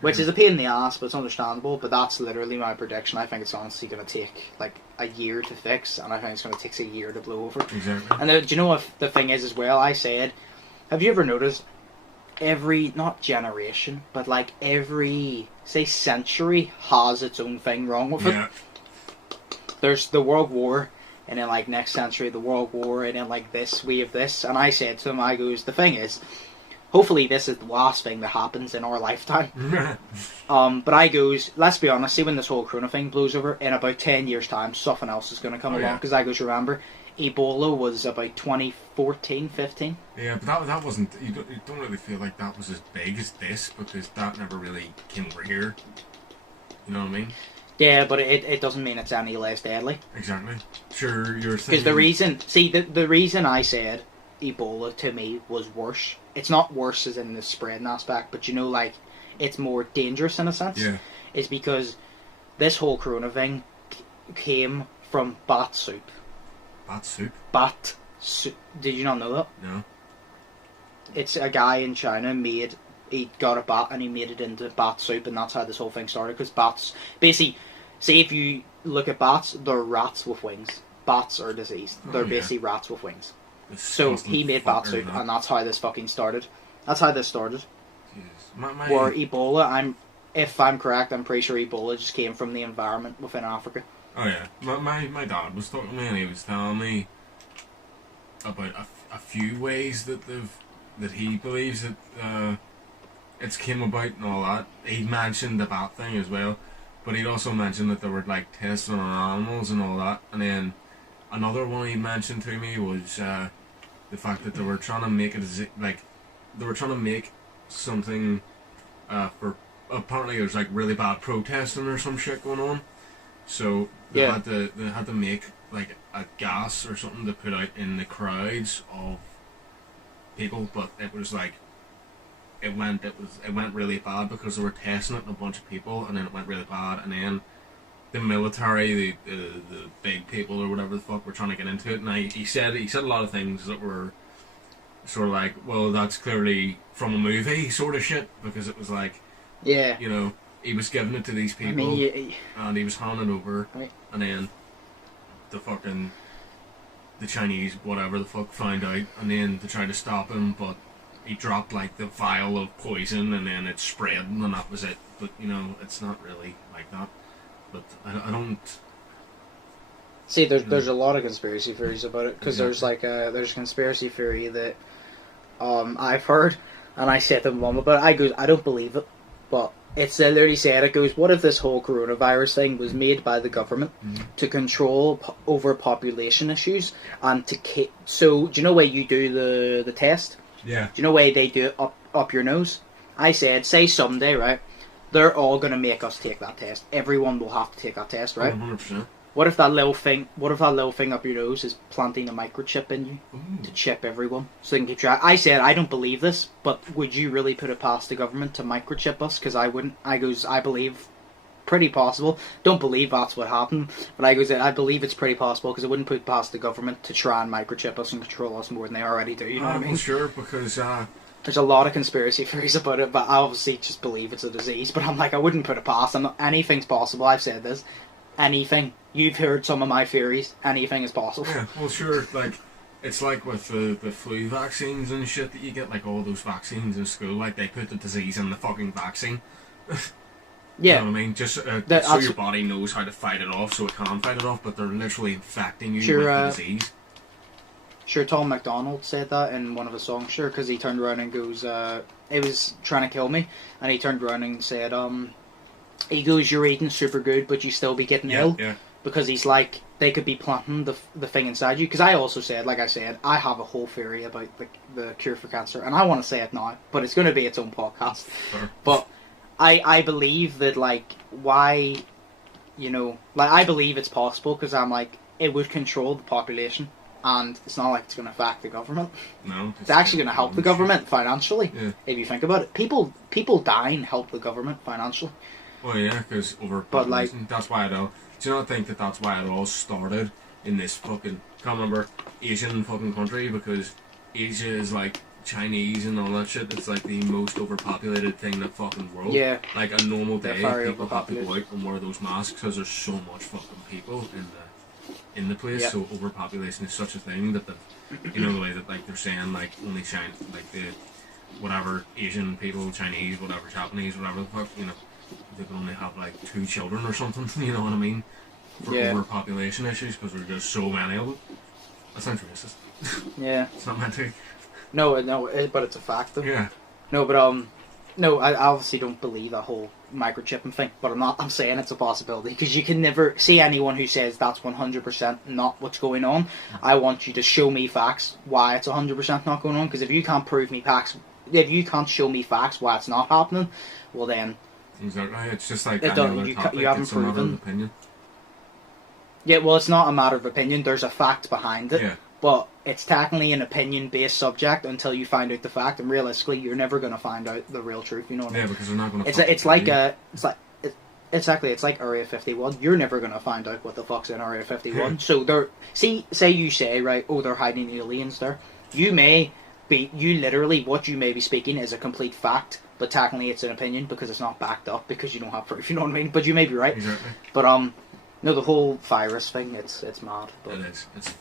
Which is a pain in the ass, but it's understandable. But that's literally my prediction. I think it's honestly going to take like a year to fix, and I think it's going to take a year to blow over. Exactly. And do you know what the thing is as well? I said, have you ever noticed every, not generation, but like every, say, century has its own thing wrong with it? There's the World War, and then like next century the World War, and then like this, we have this. And I said to him, I goes, the thing is, hopefully this is the last thing that happens in our lifetime. But I goes, let's be honest, see when this whole corona thing blows over, in about 10 years time, something else is going to come along. Because I goes, remember, Ebola was about 2014, 15. Yeah, but that wasn't, you don't really feel like that was as big as this, because that never really came over here. You know what I mean? Yeah, but it doesn't mean it's any less deadly. Exactly. Sure, you're saying... Because the reason I said Ebola to me was worse, it's not worse as in the spreading aspect, but you know, like, it's more dangerous in a sense. Yeah. Is because this whole corona thing came from bat soup. Bat soup? Bat soup. Did you not know that? No. It's a guy in China he got a bat and he made it into bat soup, and that's how this whole thing started. Because bats, basically, say if you look at bats, they're rats with wings. Bats are diseased. They're basically rats with wings. So he made bat soup, and that's how this fucking started. That's how this started. Where Ebola, if I'm correct, I'm pretty sure Ebola just came from the environment within Africa. Oh yeah, my dad was talking to me, and he was telling me about a few ways that he believes that it's came about and all that. He mentioned the bat thing as well, but he'd also mentioned that there were like tests on animals and all that. And then another one he mentioned to me was the fact that they were trying to make it they were trying to make something for, apparently there's like really bad protesting or some shit going on. So they had to make like a gas or something to put out in the crowds of people, but it was like it went really bad because they were testing it on a bunch of people, and then it went really bad, and then the military, the big people or whatever the fuck were trying to get into it, and he said a lot of things that were sort of like, well, that's clearly from a movie sort of shit, because it was like, you know, he was giving it to these people, and he was handing over, and then the Chinese, whatever the fuck, found out, and then they tried to stop him, but he dropped like the vial of poison, and then it spread, and that was it. But you know, it's not really like that. But I don't see. There's a lot of conspiracy theories about it, because there's a conspiracy theory that I've heard, and I said to Mum about it. I don't believe it, but It's literally said, it goes, what if this whole coronavirus thing was made by the government to control overpopulation issues and to so do you know where you do the test? Yeah. Do you know where they do it up your nose? I said, say someday, right, they're all going to make us take that test. Everyone will have to take that test, right? 100%. What if that little thing up your nose is planting a microchip in you to chip everyone so they can keep track? I said, I don't believe this, but would you really put it past the government to microchip us? Because I wouldn't. I believe pretty possible. Don't believe that's what happened, but I believe it's pretty possible because I wouldn't put it past the government to try and microchip us and control us more than they already do. You know what I mean? Sure, because there's a lot of conspiracy theories about it, but I obviously just believe it's a disease. But I'm like, I wouldn't put it past. Anything's possible. I've said this. Anything. You've heard some of my theories. Anything is possible. Yeah, well, sure. Like, it's like with the flu vaccines and shit that you get, like all those vaccines in school. Like, they put the disease in the fucking vaccine. Yeah. You know what I mean? Just so your body knows how to fight it off, so it can fight it off. But they're literally infecting you with the disease. Sure, Tom McDonald said that in one of his songs. Sure, because he turned around and goes, "It was trying to kill me," and he turned around and said, he goes, "You're eating super good, but you still be getting ill." Yeah. Because he's like, they could be planting the thing inside you. Because I also said, like I said, I have a whole theory about the cure for cancer, and I want to say it now, but it's going to be its own podcast. Sure. But I believe that, like, why, you know, like, I believe it's possible because I'm like, it would control the population, and it's not like it's going to affect the government. No. It's actually going to help the government financially, if you think about it. People dying help the government financially. Well, yeah, because overpopulation. That's why do you not think that that's why it all started in this fucking, can't remember, Asian fucking country? Because Asia is like Chinese and all that shit. It's like the most overpopulated thing in the fucking world. Yeah. Like a normal day, people have to go out and wear those masks because there's so much fucking people in the place. Yep. So overpopulation is such a thing that you know, the way that like they're saying like only like the whatever Asian people, Chinese, whatever Japanese, whatever the fuck, you know, they can only have like 2 children or something. You know what I mean? For overpopulation issues because there's just so many of them. That sounds racist. Yeah. It's not meant to. No, but it's a fact though. Yeah. No, but no, I obviously don't believe that whole microchipping thing, but I'm saying it's a possibility because you can never see anyone who says that's 100% not what's going on. I want you to show me facts why it's 100% not going on, because if you can't prove me facts, if you can't show me facts why it's not happening, well then. Exactly. It's just like you haven't proven. Opinion. Yeah, well, it's not a matter of opinion. There's a fact behind it. Yeah. But it's technically an opinion-based subject until you find out the fact, and realistically, you're never going to find out the real truth. You know what I mean? Yeah, because they're not going to. It's like Area 51. You're never going to find out what the fuck's in Area 51. So say you say right, oh, they're hiding aliens there. What you may be speaking is a complete fact, but technically it's an opinion because it's not backed up because you don't have proof. You know what I mean? But you may be right. Exactly. But no, the whole virus thing, it's mad. But it is. It's.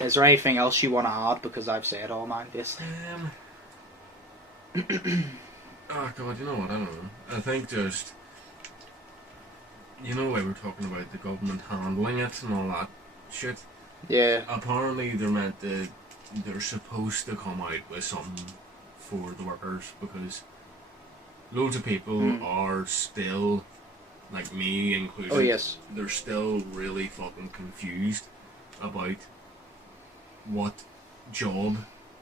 Is there anything else you want to add? Because I've said all mine, basically. Oh god, you know what? I don't know. I think just, you know, we were talking about the government handling it and all that shit. Yeah. Apparently, they're supposed to come out with something for the workers because loads of people are still, like me included. Oh yes. They're still really fucking confused about what job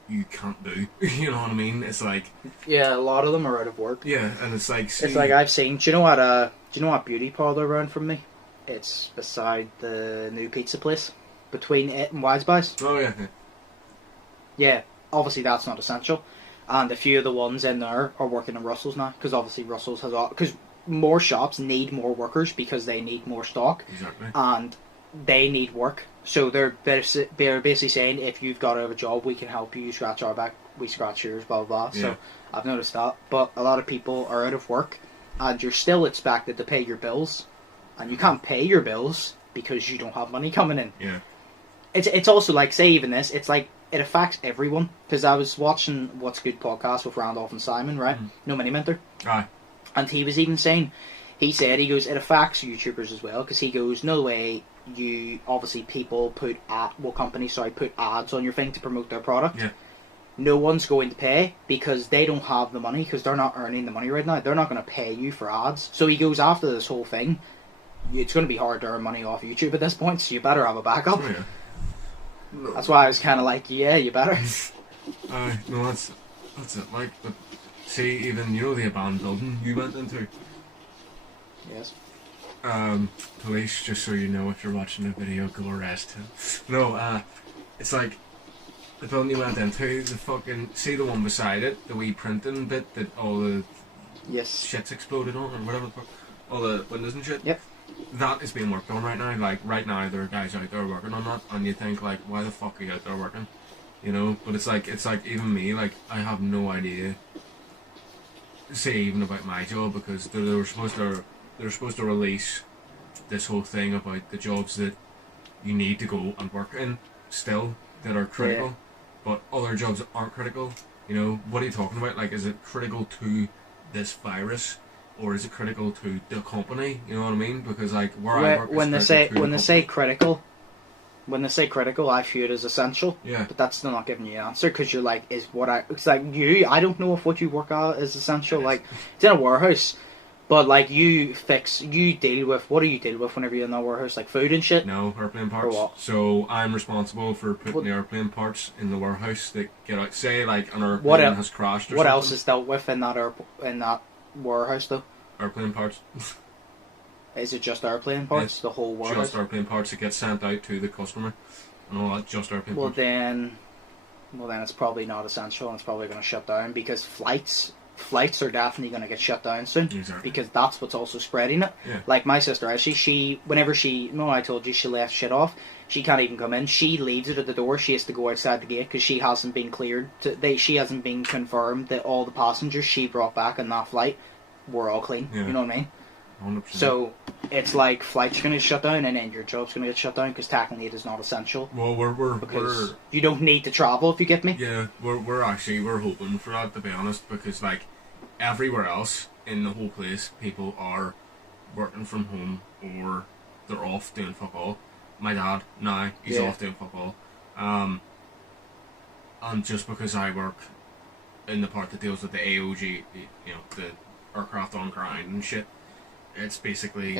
you can't do. You know what I mean? It's like, yeah, a lot of them are out of work. Yeah, and it's like, it's like I've seen. Do you know what beauty parlour around from me? It's beside the new pizza place between it and Wiseby's. Oh yeah. Yeah, obviously that's not essential, and a few of the ones in there are working in Russell's now because obviously Russell's because more shops need more workers because they need more stock. Exactly. And they need work. So they're basically saying, if you've got a job, we can help you. You scratch our back, we scratch yours, blah, blah, blah. Yeah. So I've noticed that. But a lot of people are out of work, and you're still expected to pay your bills. And you can't pay your bills because you don't have money coming in. Yeah. It's also like, say even this, it's like, it affects everyone. Because I was watching What's Good podcast with Randolph and Simon, right? No Mini Mentor. Aye. And he was even saying, he goes, it affects YouTubers as well. Because he goes, no way... You obviously people companies put ads on your thing to promote their product. Yeah. no one's going to pay because they don't have the money, because they're not earning the money right now. They're not going to pay you for ads. So he goes after this whole thing. It's going to be hard to earn money off YouTube at this point, so you better have a backup. Oh, yeah. That's why I was kind of like, yeah, you better. No, that's it. Like, but see, even, you know, the abandoned building you went into? Yes. Police, just so you know, if you're watching the video, go arrest him. No, it's like, the building you went into, the fucking, see the one beside it, the wee printing bit that all the Yes. shit's exploded on, or whatever the fuck, all the windows and shit? Yep. That is being worked on right now. Like, right now, there are guys out there working on that, and you think, like, why the fuck are you out there working? You know? But it's like, even me, like, I have no idea, say, even about my job, because they were supposed to release this whole thing about the jobs that you need to go and work in, still, that are critical, but other jobs that aren't critical. You know, what are you talking about? Like, is it critical to this virus, or is it critical to the company? You know what I mean? Because like where I work, when they say critical, I view it as essential. Yeah. But that's still not giving you an answer, because you're like, it's like I don't know if what you work at is essential. Like, it's in a warehouse, but like what do you deal with whenever you're in that warehouse? Like food and shit? No, airplane parts. Or what? So I'm responsible for putting the airplane parts in the warehouse that get out. Say like an airplane has crashed or what something. else is dealt with in that warehouse though? Airplane parts. Is it just airplane parts? It's the whole warehouse? Just airplane parts that get sent out to the customer and all that. Just airplane parts. Then it's probably not essential, and it's probably going to shut down, because flights are definitely going to get shut down soon. Exactly. Because that's what's also spreading it. Yeah. Like my sister, I told you she left shit off. She can't even come in. She leaves it at the door. She has to go outside the gate because she hasn't been cleared. She hasn't been confirmed that all the passengers she brought back on that flight were all clean. Yeah. You know what I mean? 100%. So it's like flights are going to shut down, and then your job's going to get shut down, because technically it is not essential. Well, because you don't need to travel, if you get me. Yeah, we're hoping for that, to be honest, because like everywhere else in the whole place, people are working from home or they're off doing fuck all. My dad now, he's off doing fuck all. And just because I work in the part that deals with the AOG, you know, the aircraft on ground and shit, it's basically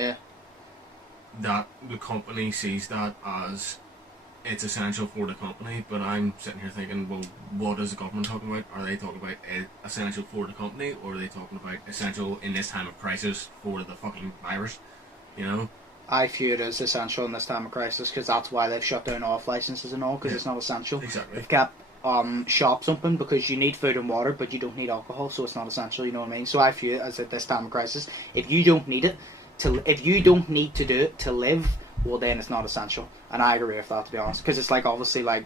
that the company sees that as it's essential for the company, but I'm sitting here thinking, well, what is the government talking about? Are they talking about essential for the company, or are they talking about essential in this time of crisis for the fucking virus? You know? I view it as essential in this time of crisis, because that's why they've shut down off licenses and all, because it's not essential. Exactly. They've kept shops open because you need food and water, but you don't need alcohol, so it's not essential. You know what I mean? So I view it as at this time of crisis, if you don't need it if you don't need to do it to live, well then it's not essential. And I agree with that, to be honest, because it's like, obviously, like,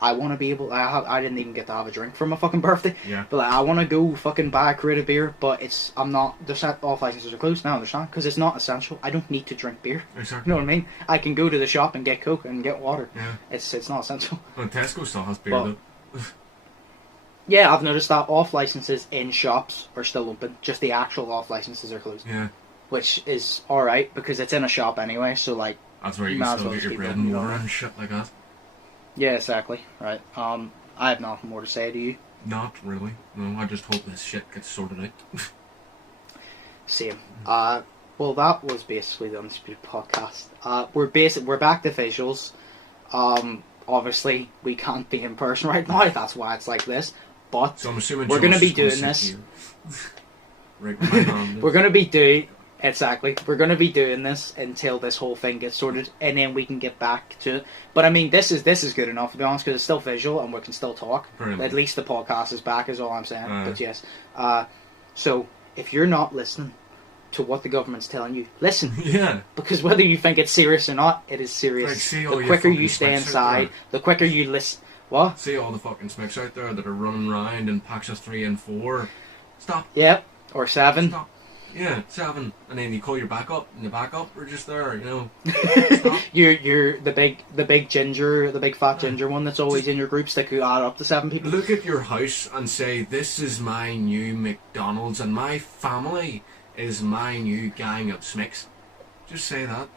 I want to be able. I didn't even get to have a drink for my fucking birthday. Yeah. But like, I want to go fucking buy a crate of beer, but I'm not. Off licenses are closed now. There's not, because it's not essential. I don't need to drink beer. Exactly. You know what I mean? I can go to the shop and get Coke and get water. Yeah. It's not essential. Well, Tesco still has beer though. Yeah, I've noticed that off licenses in shops are still open. Just the actual off licenses are closed. Yeah. Which is alright, because it's in a shop anyway. So like, that's where you can still get your bread and water and shit like that. Yeah, exactly. Right. I have nothing more to say to you. Not really. No, I just hope this shit gets sorted out. Same. Well, that was basically the Undisputed podcast. We're back to visuals. Obviously, we can't be in person right now. That's why it's like this. But so I'm assuming we're going to be doing this. Right, with my hand. We're going to be doing... Exactly. We're going to be doing this until this whole thing gets sorted, and then we can get back to it. But I mean, this is good enough, to be honest, because it's still visual and we can still talk. At least the podcast is back, is all I'm saying. But yes. So, if you're not listening to what the government's telling you, listen. Yeah. Because whether you think it's serious or not, it is serious. Like, the quicker you stay inside, the quicker you listen. What? See all the fucking smicks out there that are running around in packs of 3 and 4. Stop. Yep. Or 7. Stop. Yeah, 7, and then you call your backup, and the backup are just there, you know. You're the big fat ginger one that's always in your groups that could add up to 7 people. Look at your house and say, "This is my new McDonald's, and my family is my new gang of smicks." Just say that.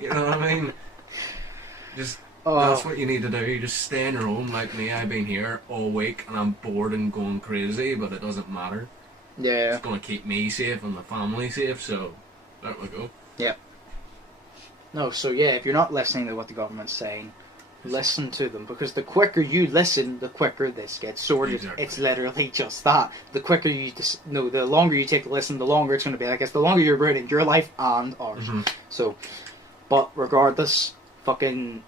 You know what I mean? Just That's what you need to do. You just stay in your own, like me. I've been here all week and I'm bored and going crazy, but it doesn't matter. Yeah. It's going to keep me safe and the family safe, so there we go. Yeah. No, so yeah, if you're not listening to what the government's saying, listen to them, because the quicker you listen, the quicker this gets sorted. Exactly. It's literally just that. The quicker you the longer you take to listen, the longer it's going to be. I guess the longer you're ruining your life and ours. Mm-hmm. So, but regardless, fucking,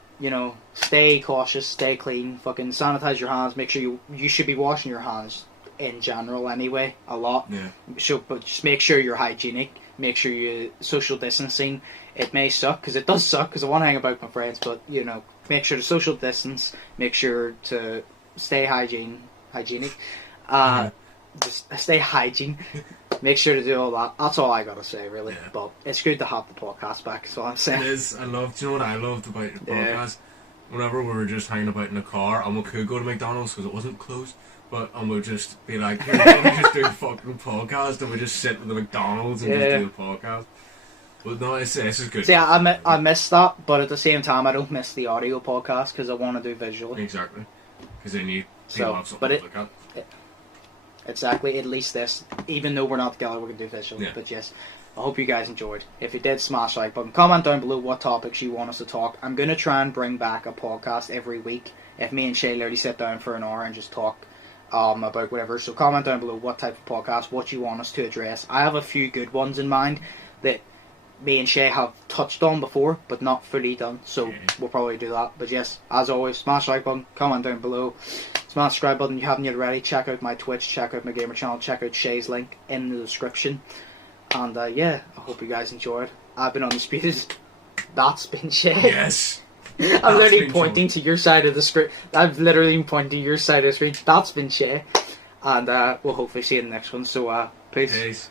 stay cautious, stay clean, fucking sanitize your hands. Make sure you should be washing your hands in general anyway, a lot. Yeah. But just make sure you're hygienic. Make sure you social distancing. It may suck, because it does suck, because I want to hang about with my friends, but, make sure to social distance, make sure to stay hygienic, just stay hygiene, make sure to do all that. That's all I gotta say, really. Yeah. But it's good to have the podcast back, is what I'm saying. It is. Do you know what I loved about the podcast? Whenever we were just hanging about in the car, and we could go to McDonald's because it wasn't closed, and we'd just be like, here, we just do a fucking podcast, and we just sit with the McDonald's and just do the podcast. But no, this is good. See, I miss that, but at the same time, I don't miss the audio podcast because I want to do visually. Exactly. Because then people have something to look at. Exactly, at least this. Even though we're not together, we can do visually. Yeah. But yes, I hope you guys enjoyed. If you did, smash the like button. Comment down below what topics you want us to talk. I'm going to try and bring back a podcast every week. If me and Shay literally sit down for an hour and just talk about whatever. So comment down below what type of podcast, what you want us to address. I have a few good ones in mind that me and Shay have touched on before, but not fully done, so we'll probably do that. But yes, as always, smash the like button, comment down below, smash the subscribe button if you haven't yet already, check out my Twitch, check out my gamer channel, check out Shay's link in the description, and I hope you guys enjoyed. I've been Undisputed, that's been Shay. Yes! I'm literally pointing to your side of the screen, I've literally been pointing to your side of the screen, that's been Shay, and we'll hopefully see you in the next one, so peace.